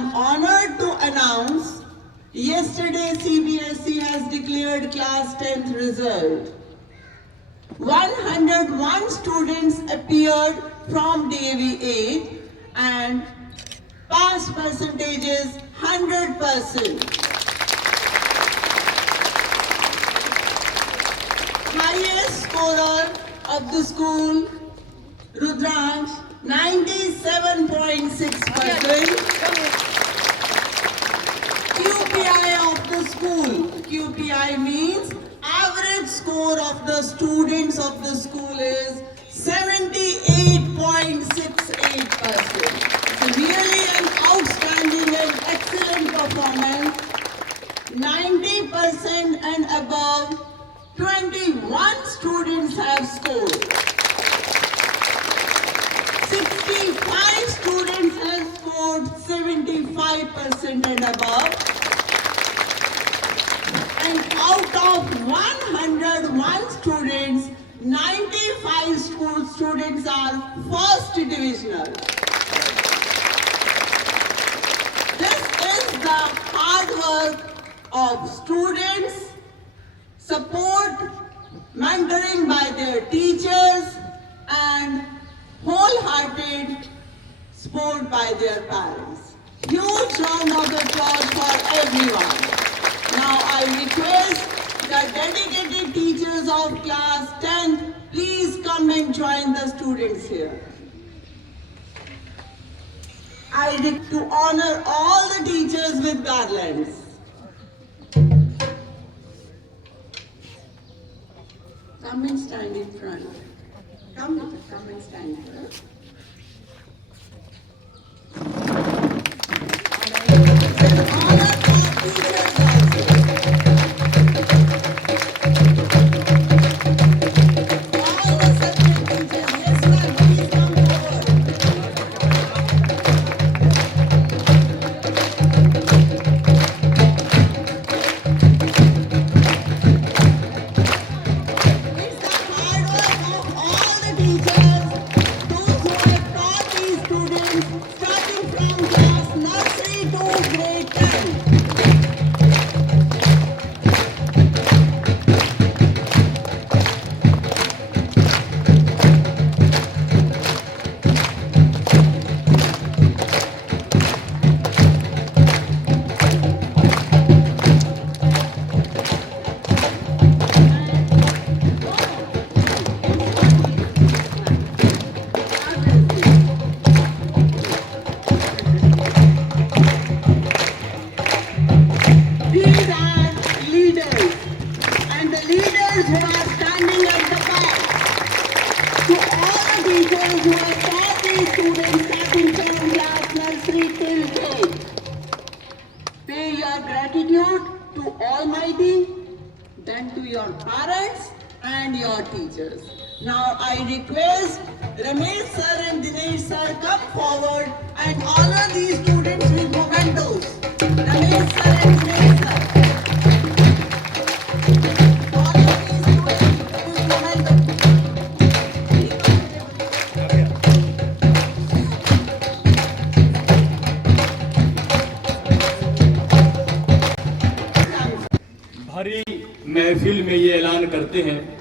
am honored to announce yesterday CBSE has declared class 10th result. 101 students appeared from DAV 8 and pass percentage is 100%. Highest scorer of the school, Rudransh, 97.6%. QPI of the school, QPI means average score of the students of the school is 78.68%. It's really an outstanding and excellent performance. 90% and above, 21 students have scored. 65 students have scored 75% and above. And out of 101 students, 95 students are first divisional. This is the hard work of students, support, mentoring by their teachers, and wholehearted support by their parents. Huge round of applause for everyone. Now I request the dedicated teachers of class 10, please come and join the students here. I need to honor all the teachers with garlands. Come and stand in front. Come and stand here. Honor our teachers also. All the subject teachers, yes ma'am, please come forward. It's the hard work of all the teachers, those who have taught these students, starting from class nursery to grade 10. These are leaders, and the leaders who are standing at the back. To all the teachers who have taught these students starting from class nursery till grade, pay your gratitude to Almighty, then to your parents and your teachers. Now I request Ramesh sir and Dinesh sir come forward and honor these students with mementos. Ramesh sir and Dinesh sir. Honor these students with mementos. भारी महफिल में ये ऐलान करते हैं,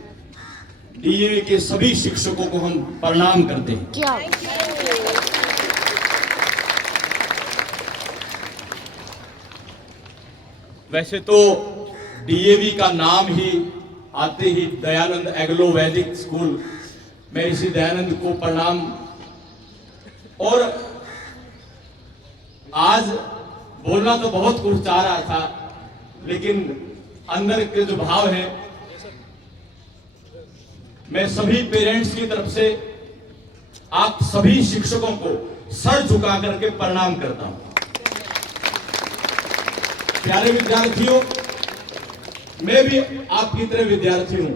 डीएवी के सभी शिक्षकों को हम प्रणाम करते हैं। क्या वैसे तो डीएवी का नाम ही आते ही दयानंद एग्लो वैदिक स्कूल, मैं इसी दयानंद को प्रणाम। और आज बोलना तो बहुत कुछ चाह रहा था, लेकिन अंदर के जो भाव है, मैं सभी पेरेंट्स की तरफ से आप सभी शिक्षकों को सर झुका करके प्रणाम करता हूं। प्यारे विद्यार्थियों, मैं भी आपकी तरह विद्यार्थी हूं,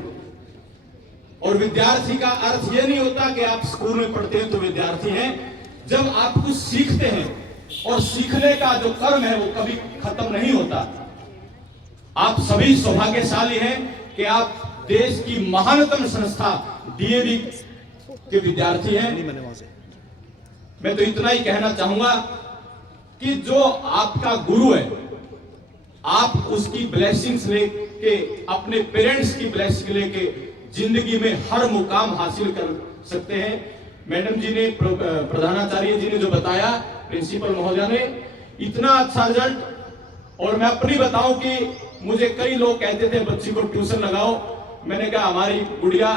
और विद्यार्थी का अर्थ यह नहीं होता कि आप स्कूल में पढ़ते हैं तो विद्यार्थी हैं। जब आप कुछ सीखते हैं, और सीखने का जो कर्म है वो कभी खत्म नहीं होता। आप सभी सौभाग्यशाली हैं कि आप देश की महानतम संस्था डीएवी के विद्यार्थी हैं। मैं तो इतना ही कहना चाहूंगा कि जो आपका गुरु है, आप उसकी ब्लेसिंग्स लेके, अपने पेरेंट्स की ब्लेसिंग लेके जिंदगी में हर मुकाम हासिल कर सकते हैं। मैडम जी ने, प्रधानाचार्य जी ने जो बताया, प्रिंसिपल महोदया ने, इतना अच्छा रिजल्ट। और मैं अपनी बताऊं कि मुझे कई लोग कहते थे बच्ची को ट्यूशन लगाओ। मैंने कहा हमारी गुड़िया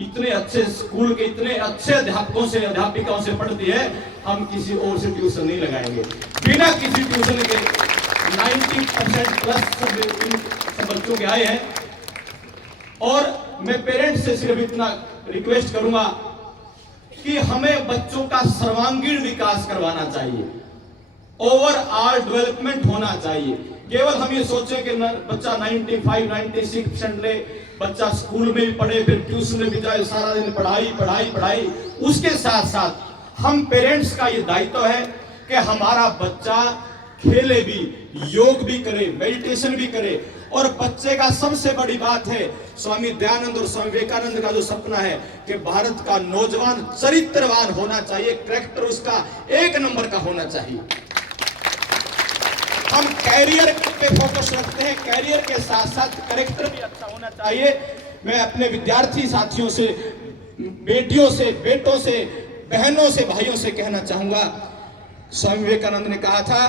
इतने अच्छे स्कूल के इतने अच्छे अध्यापकों से, अध्यापिकाओं से पढ़ती है, हम किसी और से ट्यूशन नहीं लगाएंगे। बिना किसी ट्यूशन के 90% प्लस सब बच्चों के आए हैं। और मैं पेरेंट्स से सिर्फ इतना रिक्वेस्ट करूंगा कि हमें बच्चों का सर्वांगीण विकास करवाना चाहिए, ओवरऑल डेवलपमेंट होना चाहिए। केवल हम ये सोचें कि बच्चा 95-96% ले, बच्चा स्कूल में भी पढ़े, फिर ट्यूशन में भी जाए, सारा दिन पढ़ाई पढ़ाई पढ़ाई। उसके साथ साथ हम पेरेंट्स का ये दायित्व है कि हमारा बच्चा खेले भी, योग भी करे, मेडिटेशन भी करे। और बच्चे का सबसे बड़ी बात है, स्वामी दयानंद और स्वामी विवेकानंद का जो सपना है कि भारत का नौजवान चरित्रवान होना चाहिए, कैरेक्टर उसका 1 नंबर का होना चाहिए। हम कैरियर पे फोकस रखते हैं, कैरियर के साथ साथ कैरेक्टर भी अच्छा होना चाहिए। मैं अपने विद्यार्थी साथियों से, बेटियों से, बेटों से, बहनों से, भाइयों से कहना चाहूंगा, स्वामी विवेकानंद ने कहा था,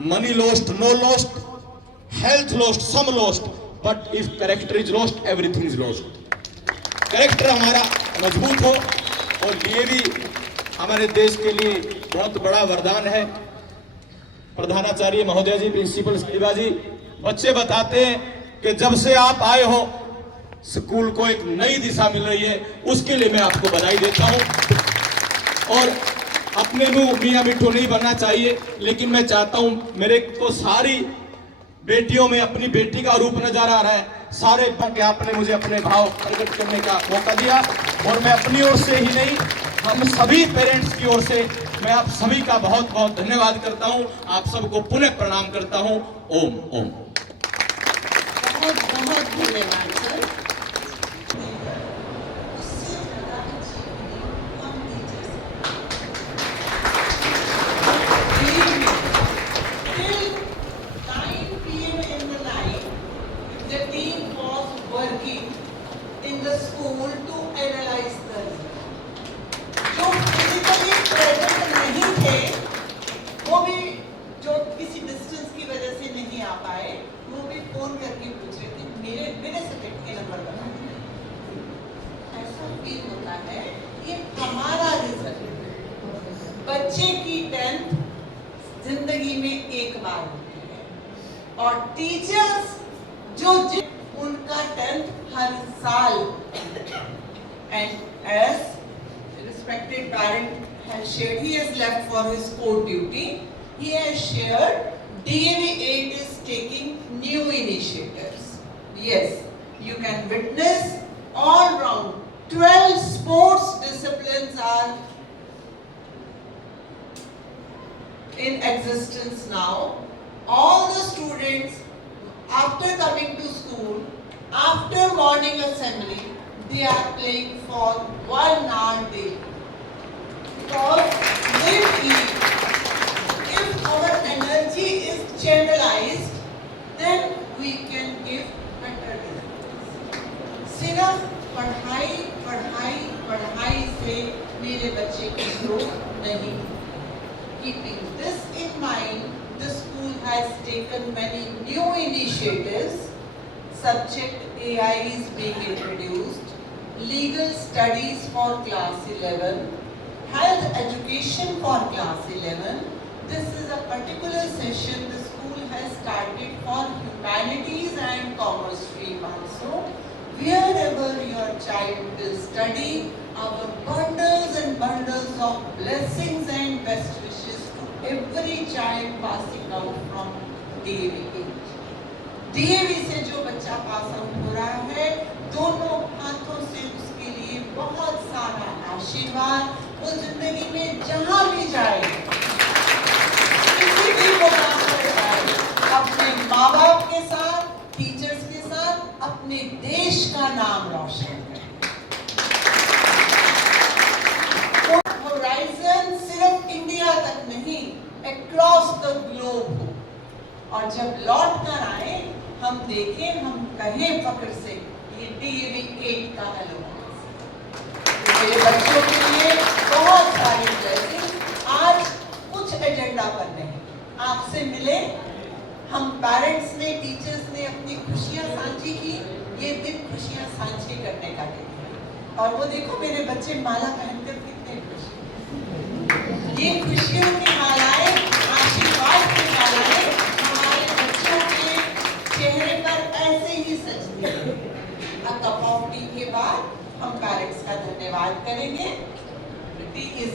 money lost no lost, health lost some lost, but if character is lost everything is lost. Character हमारा मजबूत हो, और ये भी हमारे देश के लिए बहुत बड़ा वरदान है। प्रधानाचार्य महोदय जी, प्रिंसिपल साहिबा जी, बच्चे बताते हैं कि जब से आप आए हो स्कूल को एक नई दिशा मिल रही है, उसके लिए मैं आपको बधाई देता हूं। और अपने मुंह मियां मिठू नहीं बनना चाहिए, लेकिन मैं चाहता हूं, मेरे को सारी बेटियों में अपनी बेटी का रूप नजर आ रहा है। सारे के आपने मुझे अपने भाव प्रकट करने का मौका दिया, और मैं अपनी ओर से ही नहीं, हम सभी पेरेंट्स की ओर से मैं आप सभी का बहुत बहुत धन्यवाद करता हूं। आप सबको पुनः प्रणाम करता हूं। ओम ओम। बहुत बहुत धन्यवाद सर। बच्चे की 10th जिंदगी में एक बार होती है, और टीचर्स जो उनका 10th हर साल। And as respected parent has shared, he has left for his court duty. He has shared DAV 8 is taking new initiatives. Yes, you can witness all round 12 sports disciplines are in existence now. All the students, after coming to school, after morning assembly, they are playing for 1 hour daily. Because if our energy is channelized, then we can give better results. सिर्फ पढ़ाई पढ़ाई पढ़ाई से मेरे बच्चे की ग्रोथ नहीं। Keeping this in mind, the school has taken many new initiatives. Subject AI is being introduced, legal studies for class 11, health education for class 11. This is a particular session the school has started for humanities and commerce stream also. Wherever your child will study, our bundles and bundles of blessings and best wishes to every child passing out from DAV 8. DAV से जो बच्चा pass out हो रहा है, दोनों हाथों से उसके लिए बहुत सारा आशीर्वाद। वो जिंदगी में जहां भी जाए, किसी भी मुकाम पर जाए, अपने माँ बाप के साथ, टीचर्स के साथ, अपने देश का नाम रोशन करे। होराइजन सिर्फ इंडिया तक नहीं, अक्रॉस द ग्लोब हो, और जब लौट कर आए हम देखें, हम कहें फख्र से ये DAV 8 का एलोमेंस। मेरे बच्चों के लिए बहुत सारी ब्लेसिंग्स। आज कुछ एजेंडा पर नहीं, आपसे मिले, हम पेरेंट्स ने, टीचर्स ने अपनी खुशियां साझी की। ये दिन खुशियां साझी करने का दिन है। और वो देखो मेरे बच्चे माला पहनकर कितने खुश हैं। ये खुशियों की मालाएं, आशीर्वाद की मालाएं हमारे बच्चों के चेहरे पर ऐसे ही सजती है। कप ऑफ टी के बाद हम पेरेंट्स का धन्यवाद करेंगे। T is